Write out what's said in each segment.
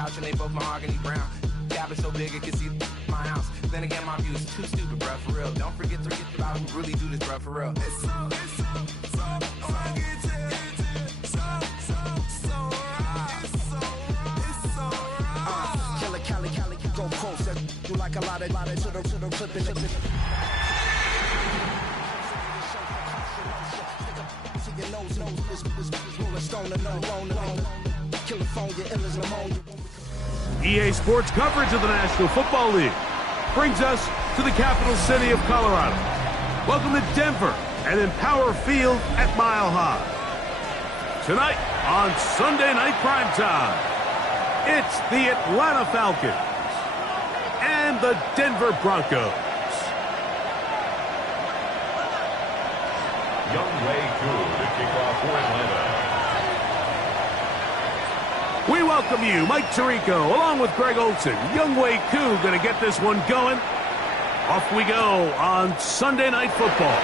couch and they both mahogany brown. Gap is so big it can see my house. Then again, my view is too stupid, bruh, for real. Don't forget to get about who really do this, bruh, for real. It's so Cali, go close. Do like a lot of to the clipping. EA Sports coverage of the National Football League brings us to the capital city of Colorado. Welcome to Denver and Empower Field at Mile High. Tonight on Sunday Night Primetime, it's the Atlanta Falcons and the Denver Broncos. Younghoe Koo to kick off for Atlanta. We welcome you, Mike Tirico, along with Greg Olson. Younghoe Koo going to get this one going. Off we go on Sunday Night Football.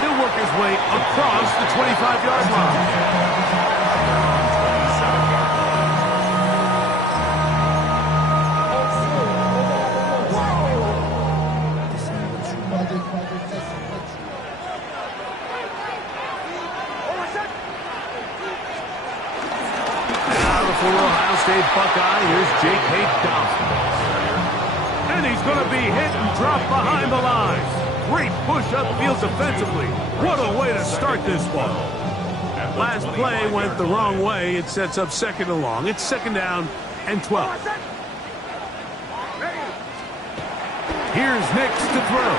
He'll work his way across the 25-yard line. For Ohio State Buckeye, here's Jake Hayes-Johnson. And he's going to be hit and dropped behind the line. Great push upfield defensively. What a way to start this ball. Last play went the wrong way. It sets up second and long. It's second down and 12. Here's Nix to throw.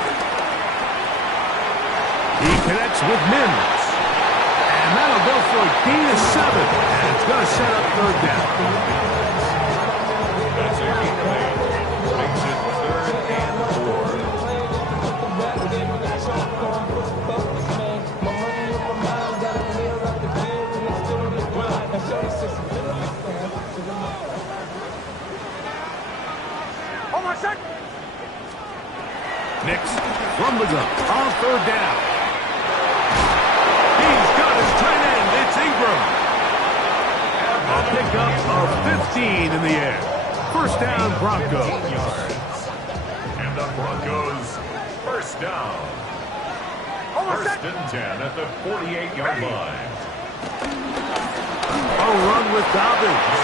He connects with Mims. And that'll go for a gain of 7. And it's going to set up third down. That's a gain of 8. Makes it third and 4. Nix from the gun on third down. He's got his tight end. It's Ingram. A pickup of 15 in the air. First down, Broncos. And the Broncos, first down. First and 10 at the 48-yard line. A run with Dobbins.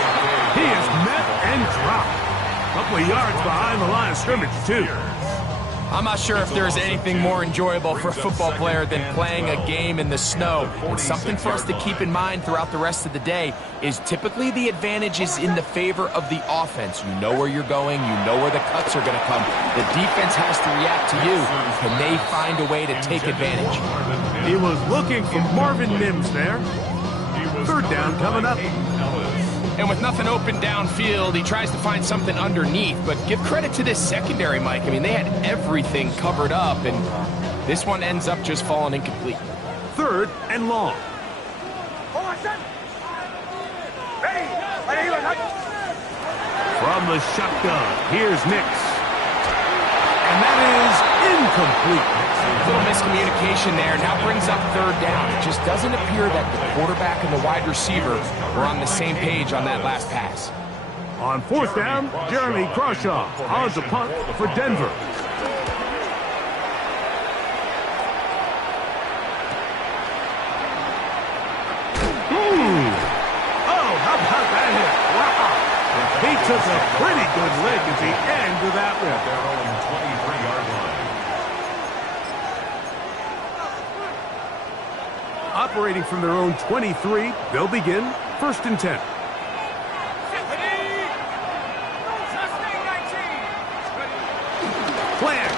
He is met and dropped. A couple of yards behind the line of scrimmage, too. I'm not sure if there's anything more enjoyable for a football player than playing a game in the snow. And something for us to keep in mind throughout the rest of the day is typically the advantage is in the favor of the offense. You know where you're going. You know where the cuts are going to come. The defense has to react to you. Can they find a way to take advantage? He was looking for Marvin Mims there. Third down coming up. And with nothing open downfield, he tries to find something underneath. But give credit to this secondary, Mike. I mean, they had everything covered up, and this one ends up just falling incomplete. Third and long. From the shotgun, here's Nix. And that is incomplete. A little miscommunication there. Now brings up third down. It just doesn't appear that the quarterback and the wide receiver were on the same page on that last pass. On fourth down, Jeremy Crawshaw on the punt for Denver. Oh, how about that hit? Wow. He took a pretty good lick at the end of that one. Their own 23-yard line. Operating from their own 23, they'll begin first and 10. Plant.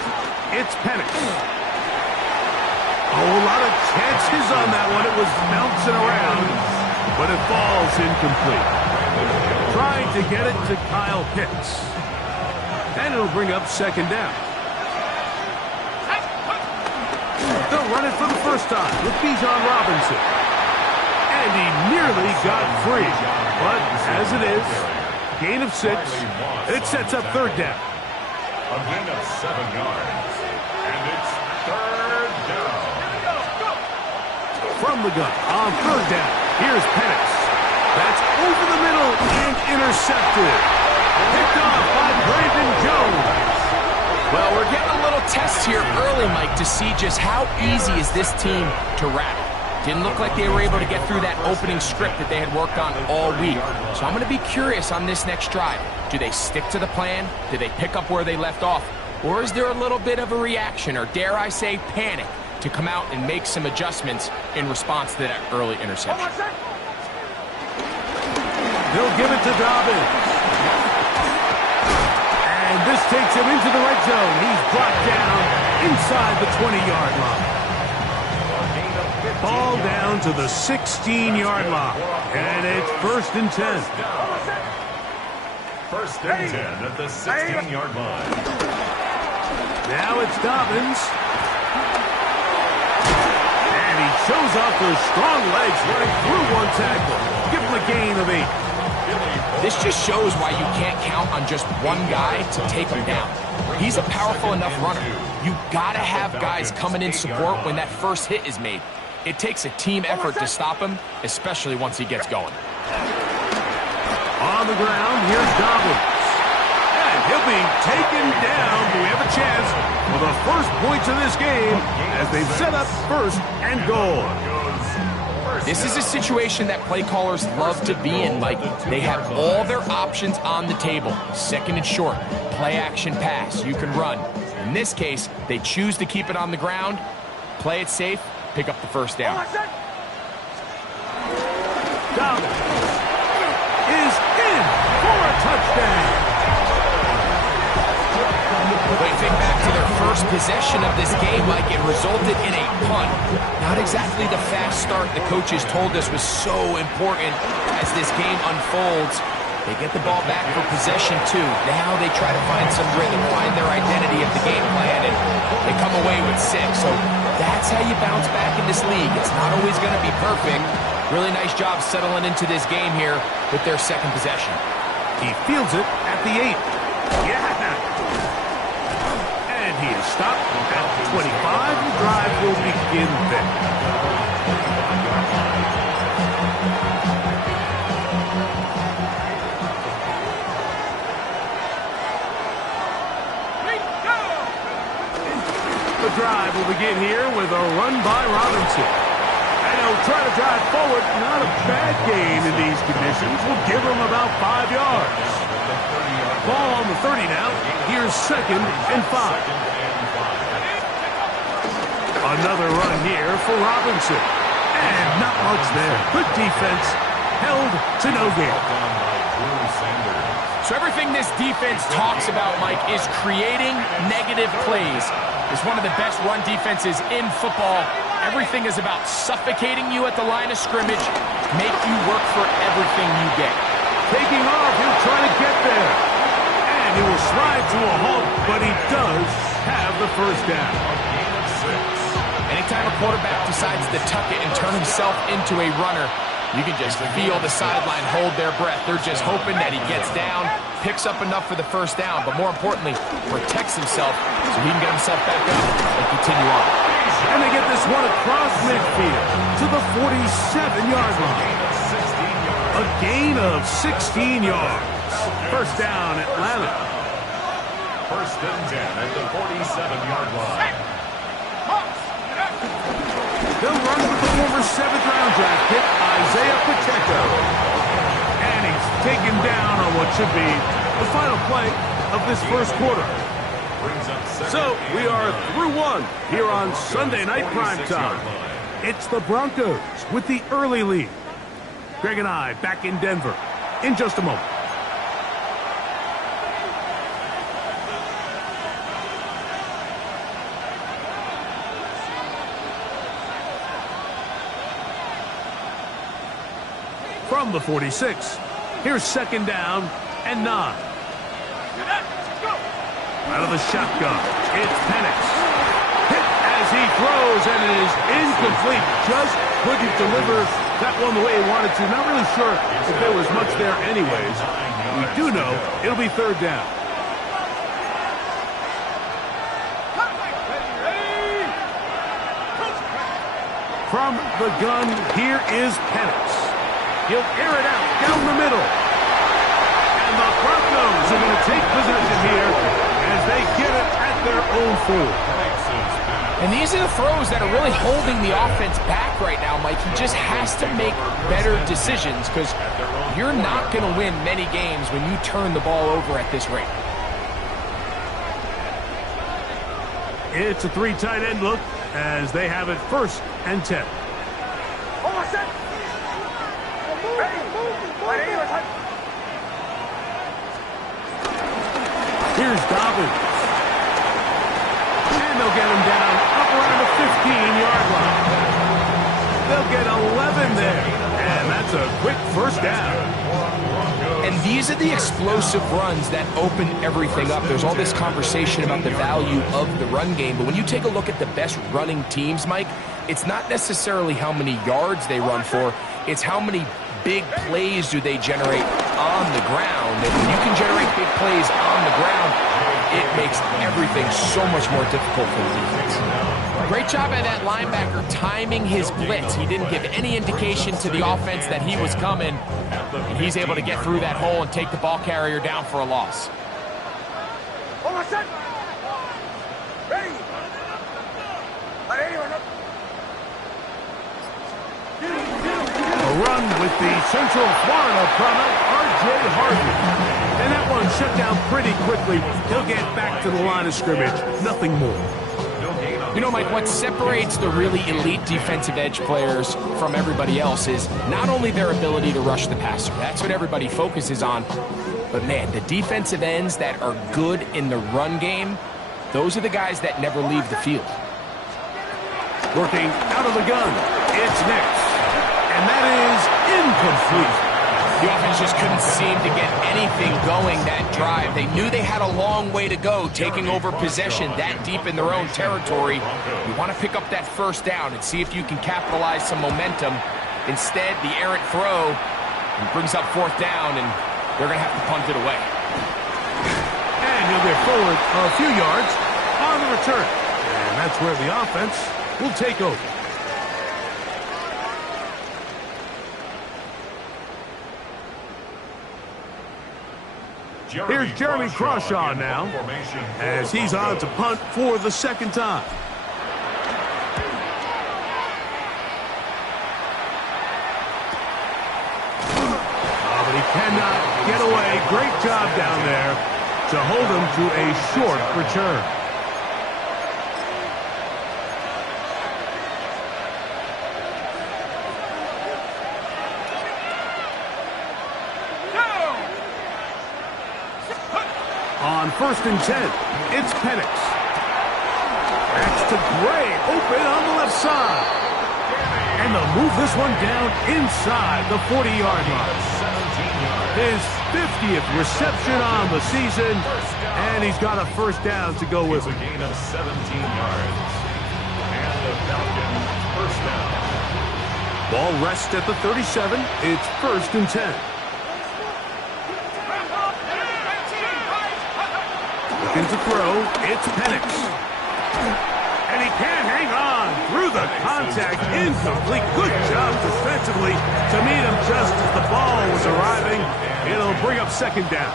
It's Penix. Oh, a lot of chances on that one. It was bouncing around, but it falls incomplete. Trying to get it to Kyle Pitts. And it'll bring up second down. They'll run it for the first time with Bijan Robinson. And he nearly got free. But as it is, gain of 6. It sets up third down. A gain of 7 yards. And it's third down. From the gun on third down, here's Penix. That's intercepted. Picked off by Brandon Jones. Well, we're getting a little test here early, Mike, to see just how easy is this team to rattle. Didn't look like they were able to get through that opening script that they had worked on all week. So I'm going to be curious on this next drive. Do they stick to the plan? Do they pick up where they left off? Or is there a little bit of a reaction, or dare I say panic, to come out and make some adjustments in response to that early interception? They'll give it to Dobbins. And this takes him into the red zone. He's brought down inside the 20-yard line. Ball down to the 16-yard line. And it's 1st and 10. First and 10 at the 16-yard line. Now it's Dobbins. And he shows off those strong legs running through one tackle. Give him a gain of 8. This just shows why you can't count on just one guy to take him down. He's a powerful enough runner. You gotta have guys coming in support when that first hit is made. It takes a team effort to stop him, especially once he gets going. On the ground, here's Dobbins. And he'll be taken down. Do we have a chance for the first points of this game as they've set up 1st and goal? This is a situation that play callers love to be in, Mike. They have all their options on the table. 2nd and short, play action pass, you can run. In this case, they choose to keep it on the ground, play it safe, pick up the first down. Dobbins is in for a touchdown. When you think back to their first possession of this game, Mike, it resulted in a punt. Not exactly the fast start the coaches told us was so important as this game unfolds. They get the ball back for possession 2. Now they try to find some rhythm, find their identity of the game plan, and they come away with 6. So that's how you bounce back in this league. It's not always going to be perfect. Really nice job settling into this game here with their 2nd possession. He fields it at the 8. Yeah! And he is stopped at the 25. The drive will begin there. The drive will begin here with a run by Robinson. And he'll try to drive forward. Not a bad gain in these conditions. Will give him about 5 yards. Ball on the 30 now. Here's 2nd and 5. Another run here for Robinson. And not much there. Good defense. Held to no gain. So everything this defense talks about, Mike, is creating negative plays. It's one of the best run defenses in football. Everything is about suffocating you at the line of scrimmage, make you work for everything you get. Taking off, he'll try to get there. And he will slide to a halt, but he does have the first down. Anytime a quarterback decides to tuck it and turn himself into a runner, you can just feel the sideline hold their breath. They're just hoping that he gets down, picks up enough for the first down, but more importantly, protects himself so he can get himself back up and continue on. And they get this one across midfield to the 47-yard line. A gain of 16 yards. First down, Atlanta. 1st and 10 at the 47-yard line. They'll run with the former 7th-round draft pick, Isaiah Pacheco. And he's taken down on what should be the final play of this first quarter. So we are through 1 here on Sunday Night Primetime. It's the Broncos with the early lead. Greg and I back in Denver in just a moment. From the 46, here's 2nd down and 9. Out of the shotgun, it's Penix. Hit as he throws, and it is incomplete. Just couldn't deliver that one the way he wanted to. Not really sure if there was much there anyways. We do know it'll be 3rd down. From the gun, here is Penix. He'll air it out down the middle. Broncos are going to take possession here as they get it at their own 4. And these are the throws that are really holding the offense back right now, Mike. He just has to make better decisions because you're not going to win many games when you turn the ball over at this rate. It's a 3 tight end look as they have it 1st and 10. Here's Dobbins. And they'll get him down up around the 15-yard line. They'll get 11 there. And that's a quick 1st down. And these are the explosive runs that open everything up. There's all this conversation about the value of the run game, but when you take a look at the best running teams, Mike, it's not necessarily how many yards they run for, it's how many big plays do they generate on the ground. And when you can generate big plays on the ground, it makes everything so much more difficult for the defense. Great job by that linebacker timing his blitz. He didn't give any indication to the offense that he was coming, and he's able to get through that hole and take the ball carrier down for a loss. A run with the Central Florida product, R.J. Harvey. And that one shut down pretty quickly. He'll get back to the line of scrimmage. Nothing more. You know, Mike, what separates the really elite defensive edge players from everybody else is not only their ability to rush the passer. That's what everybody focuses on. But, man, the defensive ends that are good in the run game, those are the guys that never leave the field. Working out of the gun. It's next. And that is incomplete. The offense just couldn't seem to get anything going that drive. They knew they had a long way to go, taking over possession that deep in their own territory. You want to pick up that 1st down and see if you can capitalize some momentum. Instead, the errant throw brings up 4th down, and they're going to have to punt it away. And he'll get forward a few yards on the return. And that's where the offense will take over. Here's Jeremy Crawshaw now, as he's on to punt for the 2nd time. Oh, but he cannot get away. Great job down there to hold him to a short return. On 1st and 10, it's Penix. Backs to Gray, open on the left side. And they'll move this one down inside the 40-yard line. His 50th reception on the season, and he's got a 1st down to go with him. A gain of 17 yards. And the Falcons' 1st down. Ball rests at the 37. It's 1st and 10. Looking to throw, it's Penix. And he can't hang on through the contact. Incomplete. Good job defensively to meet him just as the ball was arriving. It'll bring up 2nd down.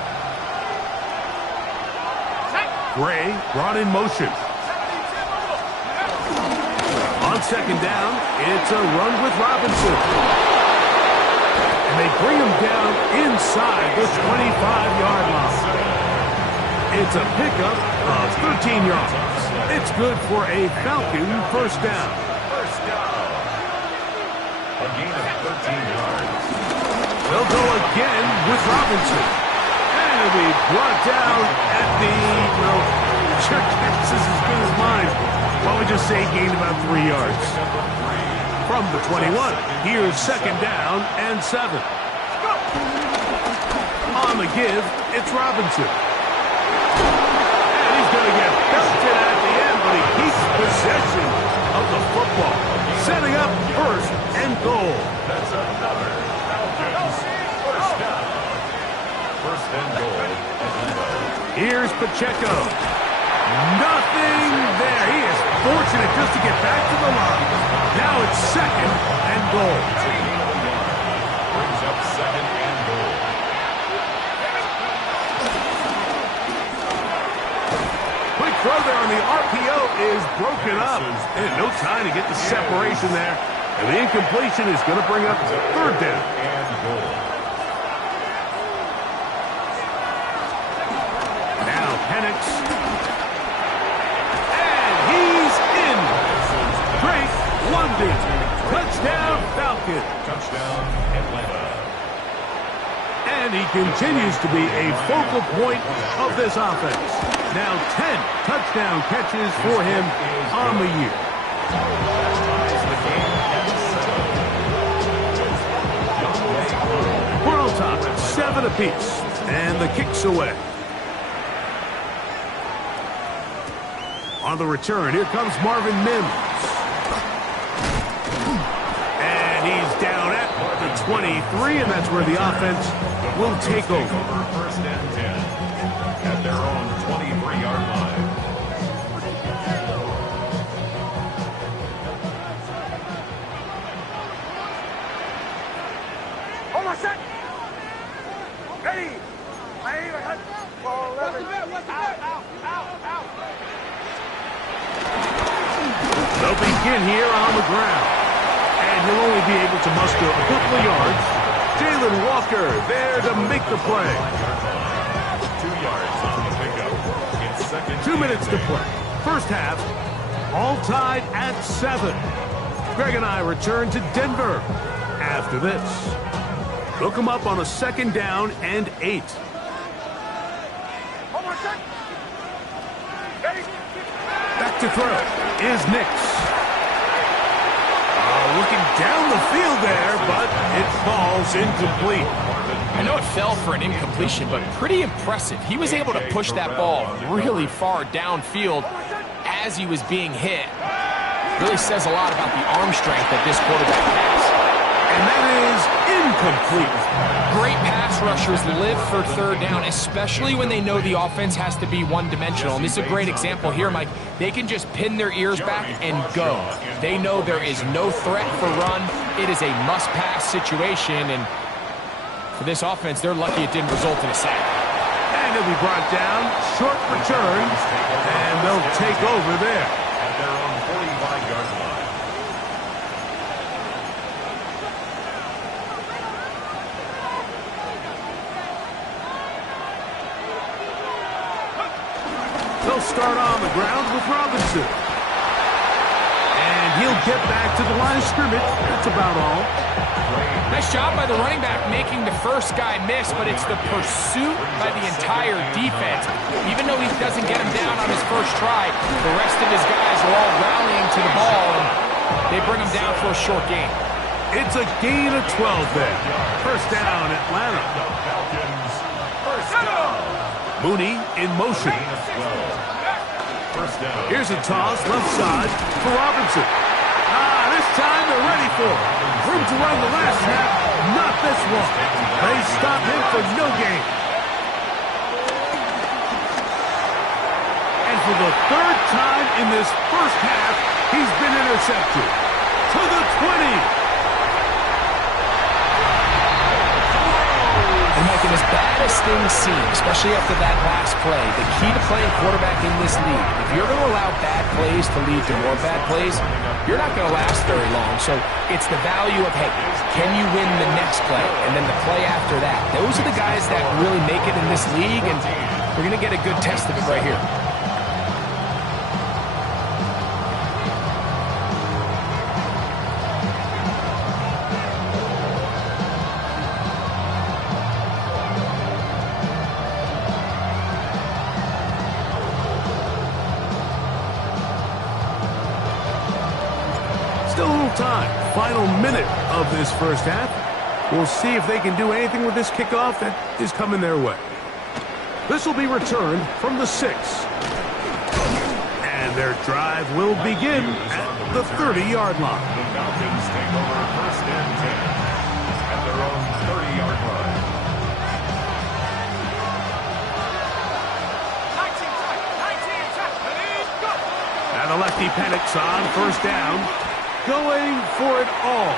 Gray brought in motion. On 2nd down, it's a run with Robinson. And they bring him down inside the 25-yard line. It's a pickup of 13 yards. It's good for a Falcon 1st down. A gain of 13 yards. They'll go again with Robinson. And it'll be brought down at the, well, your guess is as good as mine. Why don't we just say gained about 3 yards? From the 21, here's 2nd down and 7. On the give, it's Robinson. Going to get belted at the end, but he keeps possession of the football, setting up 1st and goal. That's another Falcons 1st down. 1st and goal. Here's Pacheco. Nothing there. He is fortunate just to get back to the line. Now it's 2nd and goal. Brings up 2nd and goal. there on the RPO is broken up. And no time to get the separation there. And the incompletion is going to bring up third down. Now Penix. And he's in. Drake London. Touchdown Falcon. Touchdown Atlanta. And he continues to be a focal point of this offense. Now 10 touchdown catches for him on the year. We're on top at 7 apiece. And the kick's away. On the return, here comes Marvin Mims. And he's down at the 23, and that's where the offense will take over. First and 10 at their own 23-yard line. Hold on, set. Ready. Ball 11. Out. They'll begin here on the ground. And he'll only be able to muster a couple of yards. Jalen Walker there to make the play. 2 yards on the pickup. It's second. 2 minutes to play. First half, all tied at 7. Greg and I return to Denver after this. They'll come up on a 2nd down and 8. Hold on, set. Ready. Back to throw is Nix. Looking down the field there, but it falls incomplete. I know it fell for an incompletion, but pretty impressive. He was able to push that ball really far downfield as he was being hit. Really says a lot about the arm strength that this quarterback has. And that is incomplete. Great pass rushers live for third down, especially when they know the offense has to be one-dimensional. And this is a great example here, Mike. They can just pin their ears back and go. They know there is no threat for run. It is a must-pass situation, and for this offense, they're lucky it didn't result in a sack. And he'll be brought down, short return, and they'll take over there. At their own 45-yard line. They'll start on the ground with Robinson. And he'll get back to the line of scrimmage. That's about all. Nice job by the running back making the first guy miss, but it's the pursuit by the entire defense. Even though he doesn't get him down on his first try, the rest of his guys are all rallying to the ball, and they bring him down for a short gain. It's a gain of 12 there. First down, Atlanta. Falcons. First down. Mooney in motion. First down. Here's a toss, left side for Robinson. This time they're ready for it. Room to run the last snap, not this one. They stop him for no gain. And for the 3rd time in this first half, he's been intercepted. To the 20. And making as bad as things seem, especially after that last play, the key to playing quarterback in this league, if you're going to allow bad plays to lead to more bad plays, you're not going to last very long. So it's the value of, hey, can you win the next play? And then the play after that. Those are the guys that really make it in this league, and we're going to get a good test of it right here. Still a little time. Final minute of this first half. We'll see if they can do anything with this kickoff that is coming their way. This will be returned from the 6. And their drive will begin at the 30-yard line. The Falcons take over first and 10 at their own 30-yard line. And the lefty Penix on first down, going for it all.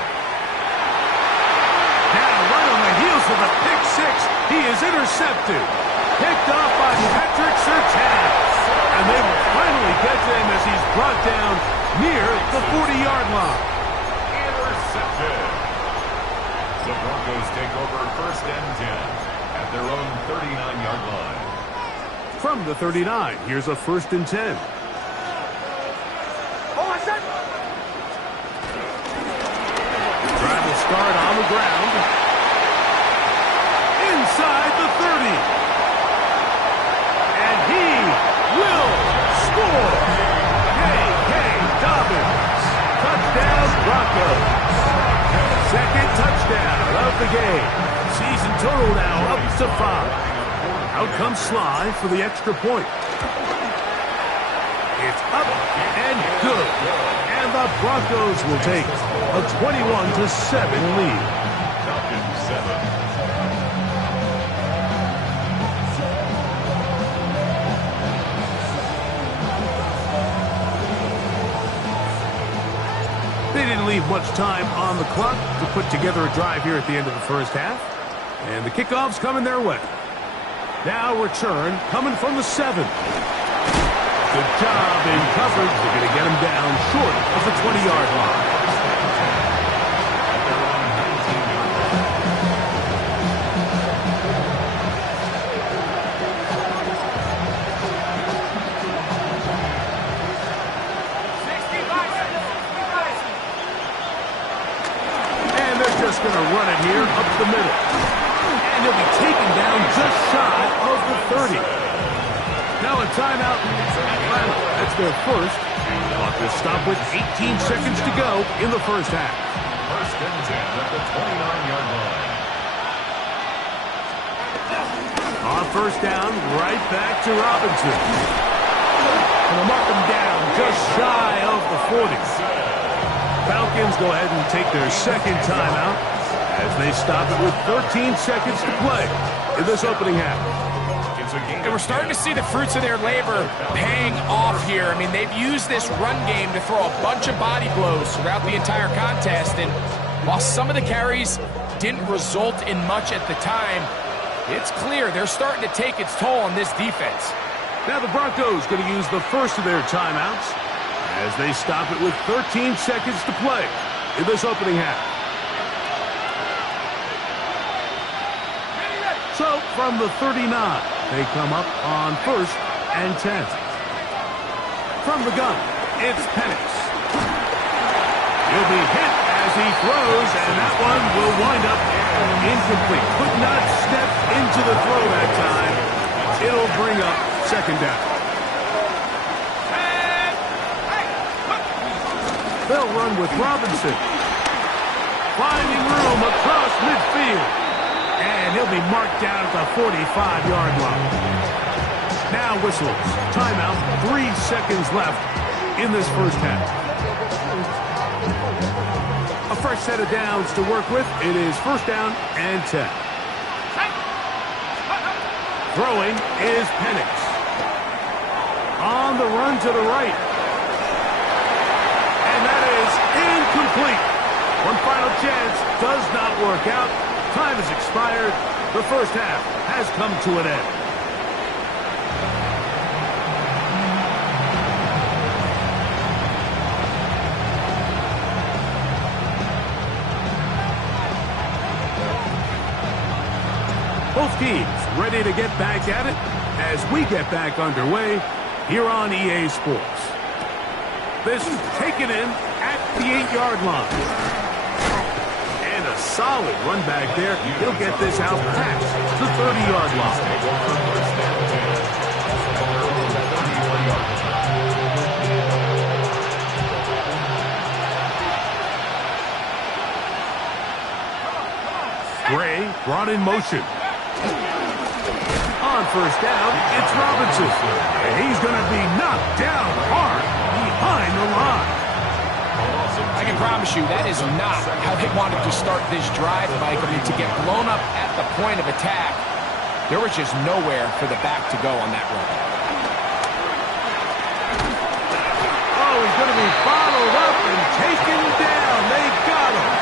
Now right on the heels of the pick 6, he is intercepted. Picked off by Patrick Surtain. And they will finally gets him as he's brought down near the 40-yard line. Intercepted. The Broncos take over 1st and 10 at their own 39-yard line. From the 39, here's a 1st and 10. Drive will start on the ground. Inside the 30. And he will score. Hey, Dobbins. Touchdown, Broncos. Second touchdown of the game. Season total now up to 5. Out comes Sly for the extra point. It's up and good. And the Broncos will take a 21-7 lead. Falcons 7. They didn't leave much time on the clock to put together a drive here at the end of the first half. And the kickoff's coming their way. Now return coming from the 7. Good job in coverage. They're going to get him down short of the 20-yard line. And they're just going to run it here up the middle. And he'll be taken down just shy of the 30. Now a timeout. Atlanta, that's their first. Clock will stop with 18 seconds to go in the first half. 1st and 10 at the 29-yard line. On first down, right back to Robinson. And they'll mark him down just shy of the 40. Falcons go ahead and take their second timeout as they stop it with 13 seconds to play in this opening half. And we're starting to see the fruits of their labor paying off here. I mean, they've used this run game to throw a bunch of body blows throughout the entire contest. And while some of the carries didn't result in much at the time, it's clear they're starting to take its toll on this defense. Now the Broncos going to use the first of their timeouts as they stop it with 13 seconds to play in this opening half. So from the 39, they come up on 1st and 10. From the gun, it's Penix. He'll be hit as he throws, and that one will wind up incomplete. Could not step into the throw that time. It'll bring up 2nd down. They'll run with Robinson. Finding room across midfield. And he'll be marked down at the 45-yard line. Now whistles. Timeout. 3 seconds left in this first half. A fresh set of downs to work with. It is 1st down and 10. Throwing is Penix. On the run to the right. And that is incomplete. One final chance does not work out. Time has expired. The first half has come to an end. Both teams ready to get back at it as we get back underway here on EA Sports. This taken in at the 8-yard line. Solid run back there. He'll get this out past the 30-yard line. Gray brought in motion. On first down, it's Robinson. And he's going to be knocked down hard behind the line. I can promise you that is not how they wanted to start this drive, Mike. I mean, to get blown up at the point of attack, there was just nowhere for the back to go on that run. He's going to be bottled up and taken down. They got him.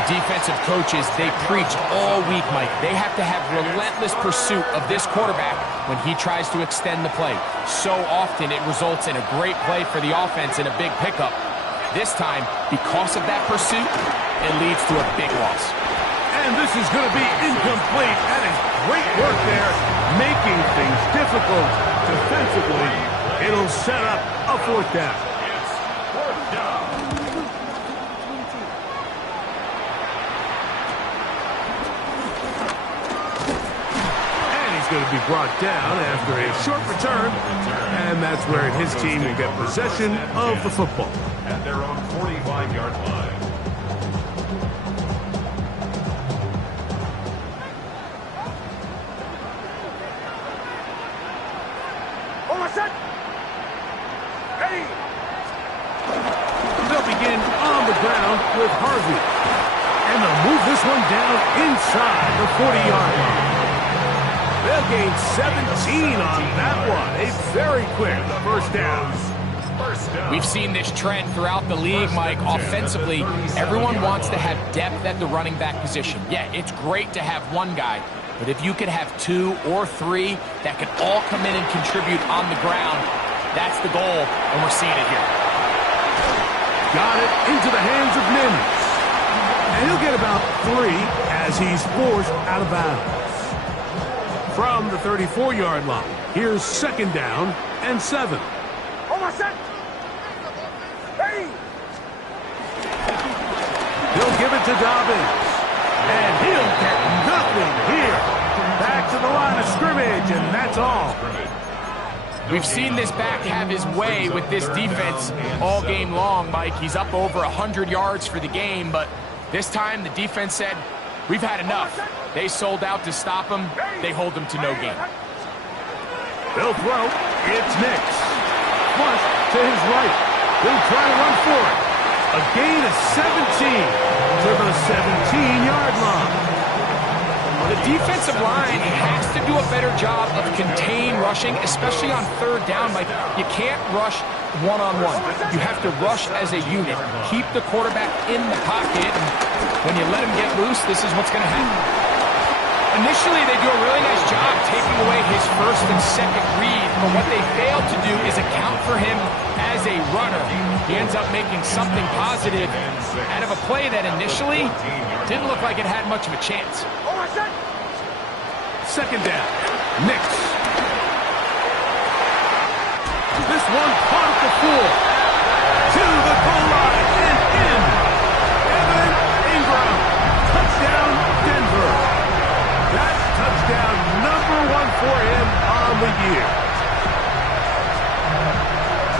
The defensive coaches, they preach all week, Mike. They have to have relentless pursuit of this quarterback when he tries to extend the play. So often it results in a great play for the offense and a big pickup. This time, because of that pursuit, it leads to a big loss. And this is going to be incomplete. That is great work there, making things difficult defensively. It'll set up a 4th down. It's 4th down. And he's going to be brought down after a short return. And that's where his team will get possession of the football. At their own 45-yard line. They'll begin on the ground with Harvey. And they'll move this one down inside the 40-yard line. They'll gain 17 on that one. A very quick 1st down. We've seen this trend throughout the league, Mike. Offensively, everyone wants to have depth at the running back position. Yeah, it's great to have one guy, but if you could have 2 or 3 that could all come in and contribute on the ground, that's the goal, and we're seeing it here. Got it into the hands of Mims. And he'll get about 3 as he's forced out of bounds. From the 34-yard line, here's 2nd down and 7. He'll give it to Dobbins. And he'll get nothing here. Back to the line of scrimmage, and that's all. We've seen this back have his way with this defense all game long, Mike. He's up over 100 yards for the game, but this time the defense said, we've had enough. They sold out to stop him. They hold him to no gain. They'll throw. It's Nix. Flush to his right. He'll try to run for it. A gain of 17 to the 17-yard line. The defensive line has to do a better job of contain rushing, especially on 3rd down. Like, you can't rush one-on-one. You have to rush as a unit. Keep the quarterback in the pocket, and when you let him get loose, this is what's going to happen. Initially, they do a really nice job taking away his 1st and 2nd read, but what they fail to do is account for him as a runner. He ends up making something positive out of a play that initially didn't look like it had much of a chance. 2nd down. Nix. This one caught at the 4. To the goal line and in. Evan Ingram. Touchdown, Denver. That's touchdown number 1 for him on the year.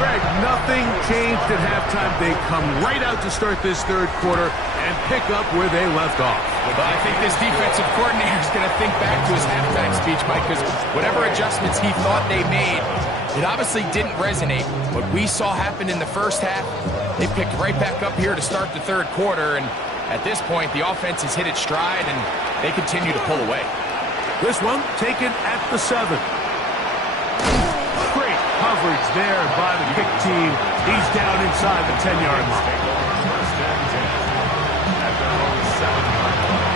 Greg, nothing changed at halftime. They come right out to start this 3rd quarter and pick up where they left off. But I think this defensive coordinator is going to think back to his halftime speech, Mike, because whatever adjustments he thought they made, it obviously didn't resonate. What we saw happen in the 1st half, they picked right back up here to start the 3rd quarter, and at this point, the offense has hit its stride, and they continue to pull away. This one taken at the 7. Great coverage there by the kick team. He's down inside the 10-yard line. 1st and 10 at their own 7-yard line.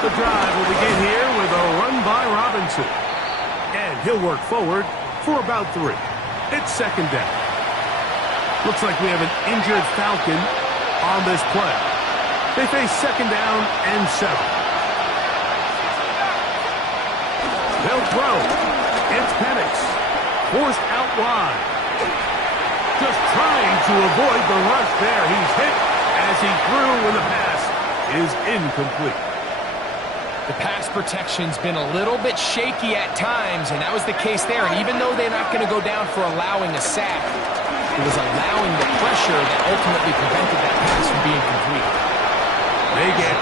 The drive will begin here with a run by Robinson. And he'll work forward for about 3. It's 2nd down. Looks like we have an injured Falcon on this play. They face 2nd down and 7. They'll throw. It's Penix. Forced out wide. Just trying to avoid the rush there. He's hit as he threw when the pass is incomplete. The pass protection's been a little bit shaky at times, and that was the case there. And even though they're not going to go down for allowing a sack, it was allowing the pressure that ultimately prevented that pass from being complete. They get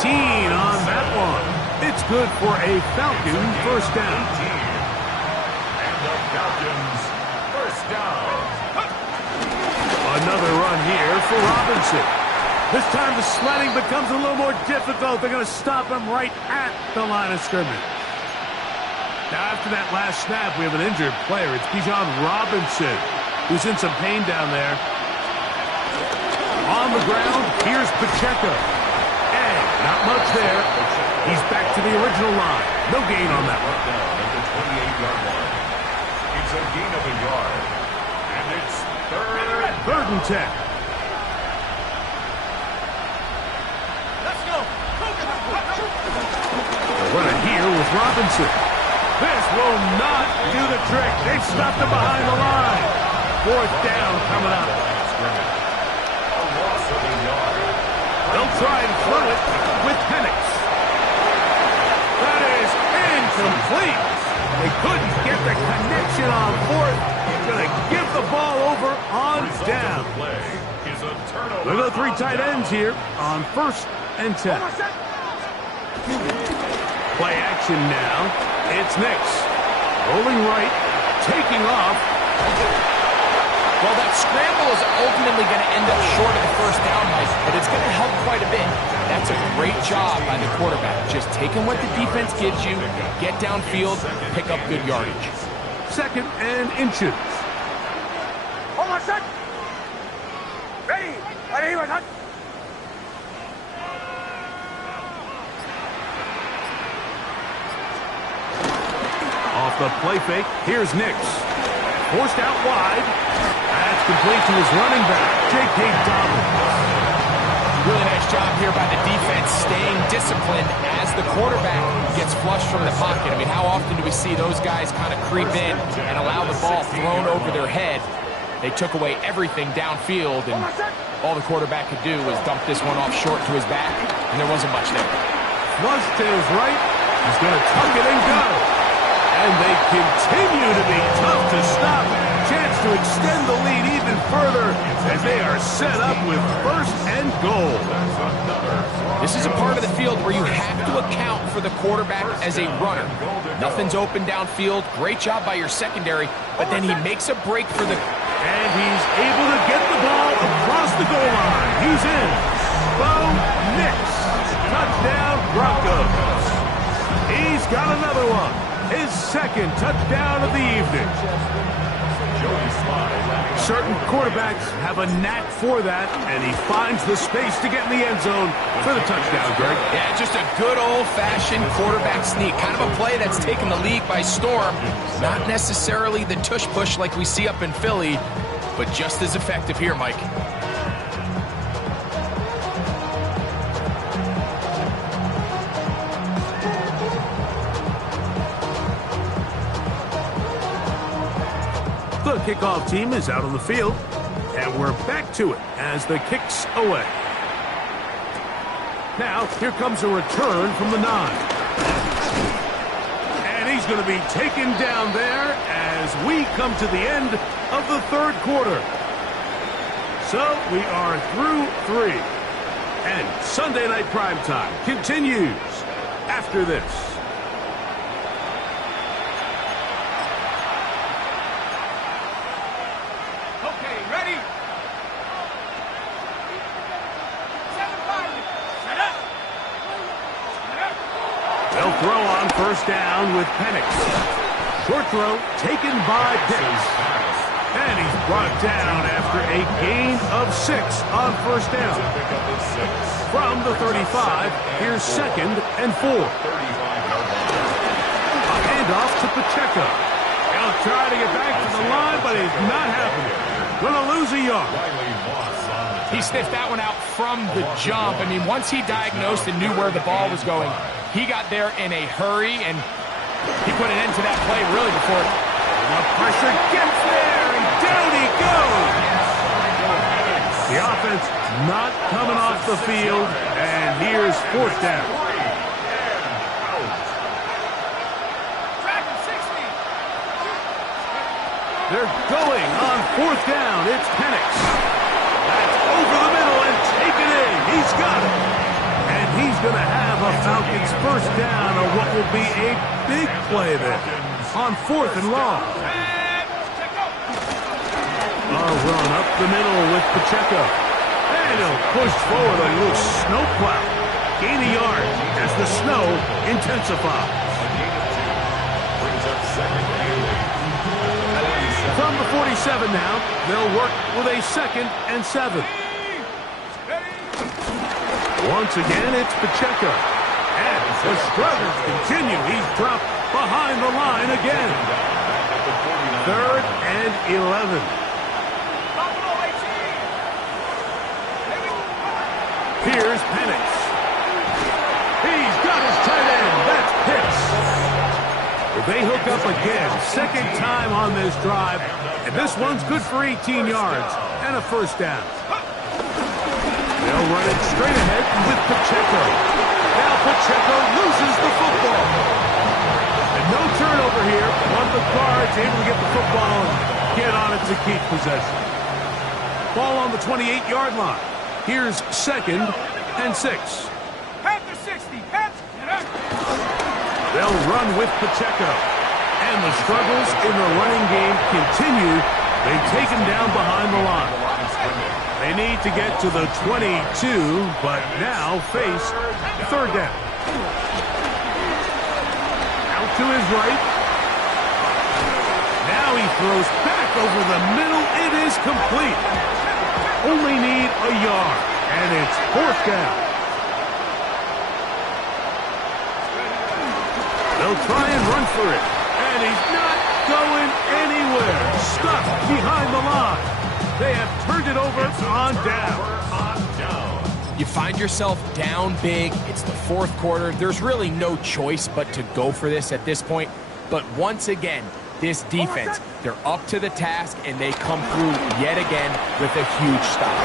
18 on that one. It's good for a Falcon first down. And the Falcons first down. Another run here for Robinson. This time the sledding becomes a little more difficult. They're going to stop him right at the line of scrimmage. Now after that last snap, we have an injured player. It's Bijan Robinson, who's in some pain down there. On the ground, here's Pacheco. And not much there. He's back to the original line. No gain on that one. Down at the 28-yard line. It's a gain of a yard. And it's third and 10. Let's go. They're running here with Robinson. This will not do the trick. They've stopped him behind the line. Fourth down coming up. A loss of a yard. They'll try and throw it with Penix. That is incomplete. They couldn't get the connection on fourth. Going to give the ball over on down. Play is a turnover. We'll go three tight ends here on first and 10. Play action now. It's Nix. Rolling right. Taking off. Well, that scramble is ultimately going to end up short of the first down, Mike, but it's going to help quite a bit. That's a great job by the quarterback. Just taking what the defense gives you, get downfield, pick up good yardage. Second and inches. Hold on, set. Ready. Ready, my son. Off the play fake, here's Nix. Forced out wide. That's complete to his running back, J.K. Dobbins. Really nice job here by the defense, staying disciplined as the quarterback gets flushed from the pocket. I mean, how often do we see those guys kind of creep in and allow the ball thrown over their head? They took away everything downfield, and all the quarterback could do was dump this one off short to his back, and there wasn't much there. Flush to his right. He's going to tuck it and go. And they continue to be tough to stop. Chance to extend the lead even further as they are set up with first and goal. This is a part of the field where you have to account for the quarterback as a runner. Nothing's open downfield. Great job by your secondary, but then he makes a break for the... And he's able to get the ball across the goal line. He's in. Bo Nix. Touchdown Broncos. He's got another one. His second touchdown of the evening. Certain quarterbacks have a knack for that, and he finds the space to get in the end zone for the touchdown, Greg. Yeah, just a good old-fashioned quarterback sneak. Kind of a play that's taken the league by storm. Not necessarily the tush-push like we see up in Philly, but just as effective here, Mike. The kickoff team is out on the field, and we're back to it as the kick's away. Now, here comes a return from the 9. And he's going to be taken down there as we come to the end of the third quarter. So, we are through 3. And Sunday Night Primetime continues after this. They'll throw on first down with Penix. Short throw taken by Pitts. And he's brought down after a gain of 6 on first down. From the 35, here's second and 4. A handoff to Pacheco. He'll try to get back to the line, but it's not happening. Gonna lose a yard. He sniffed that one out from the jump. I mean, once he diagnosed and knew where the ball was going, he got there in a hurry, and he put an end to that play really before the pressure gets there, and down he goes. The offense not coming off the field, and here's fourth down. They're going on fourth down. It's Penix. That's over the middle and taken in. He's got it. he's going to have a Falcons first down on what will be a big play there on 4th and long. A run up the middle with Pacheco. And he'll push forward a little snowplow. Gain a yard as the snow intensifies. From the 47 now, they'll work with a 2nd and 7. Once again, it's Pacheco. And the struggles continue. He's dropped behind the line again. 3rd and 11. Here's Penix. He's got his tight end. That's Pitts. They hook up again. 2nd time on this drive. And this one's good for 18 yards and a first down. They'll run it straight ahead with Pacheco. Now Pacheco loses the football. And no turnover here. One of the guards able to get the football and get on it to keep possession. Ball on the 28-yard line. Here's 2nd and 6. Panther 60. They'll run with Pacheco. And the struggles in the running game continue. They take him down behind the line. They need to get to the 22, but now face 3rd down. Out to his right. Now he throws back over the middle. It is complete. Only need a yard, and it's 4th down. They'll try and run for it, and he's not going anywhere. Stuck behind the line. They have turned it over on down. You find yourself down big. It's the 4th quarter. There's really no choice but to go for this at this point. But once again, this defense, they're up to the task, and they come through yet again with a huge stop.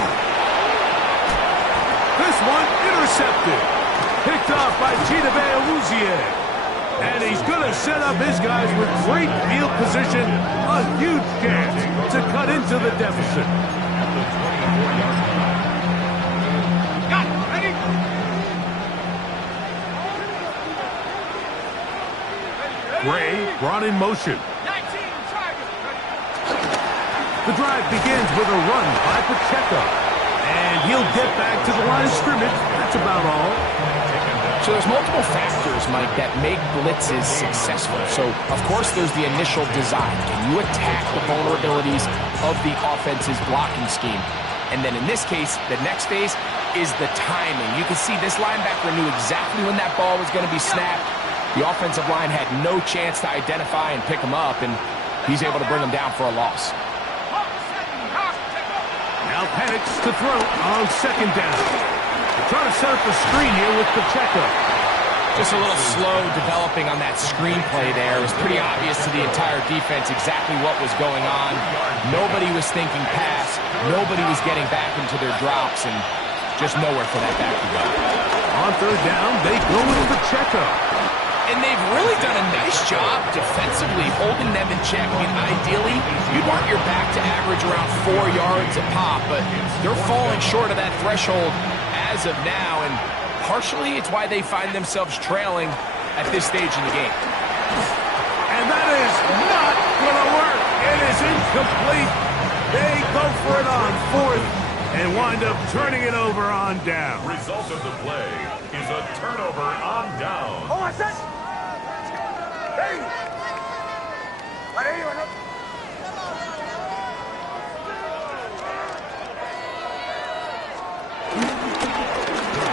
This one intercepted. Picked off by Chidobe Awuzie. And he's going to set up his guys with great field position. A huge chance to cut into the deficit. Got it. Ready? Gray brought in motion. 19 target. The drive begins with a run by Pacheco. And he'll get back to the line of scrimmage. That's about all. So there's multiple factors, Mike, that make blitzes successful. So, of course, there's the initial design. Can you attack the vulnerabilities of the offense's blocking scheme? And then in this case, the next phase is the timing. You can see this linebacker knew exactly when that ball was going to be snapped. The offensive line had no chance to identify and pick him up, and he's able to bring him down for a loss. Now Penix to throw on 2nd down. Trying to set up the screen here with Pacheco. Just a little slow developing on that screenplay there. It was pretty obvious to the entire defense exactly what was going on. Nobody was thinking pass. Nobody was getting back into their drops, and just nowhere for that back to go. On 3rd down, they go with Pacheco. And they've really done a nice job defensively holding them in check. I mean, ideally, you'd want your back to average around 4 yards a pop, but they're falling short of that threshold as of now, and partially it's why they find themselves trailing at this stage in the game. And that is not going to work. It is incomplete. They go for it on 4th and wind up turning it over on down. Result of the play is a turnover on down. Oh, what's that? Hey!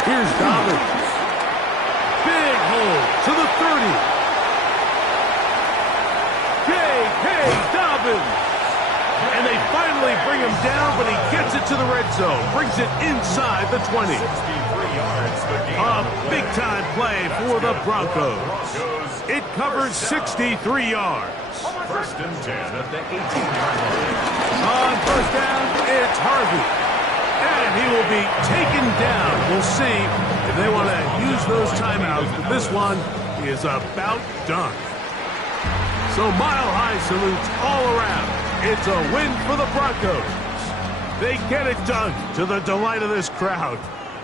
Here's Dobbins. Big hole to the 30. J.K. Dobbins. And they finally bring him down, but he gets it to the red zone. Brings it inside the 20. A big-time play for the Broncos. It covers 63 yards. 1st and 10 at the 18-yard line. On 1st down, it's Harvey. And he will be taken down. We'll see if they want to use those timeouts, but this one is about done. So mile-high salutes all around. It's a win for the Broncos. They get it done to the delight of this crowd.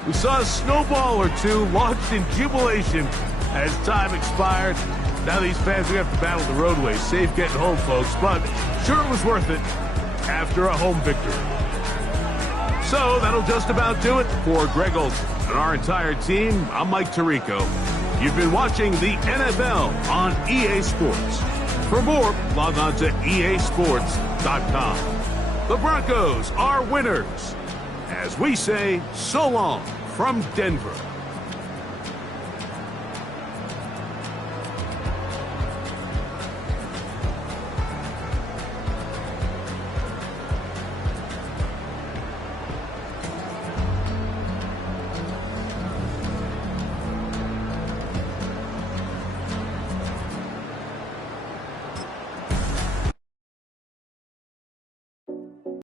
We saw a snowball or two launched in jubilation as time expired. Now these fans, we have to battle the roadways. Safe getting home, folks, but sure it was worth it after a home victory. So that'll just about do it for Greg Olson and our entire team. I'm Mike Tirico. You've been watching the NFL on EA Sports. For more, log on to easports.com. The Broncos are winners. As we say, so long from Denver.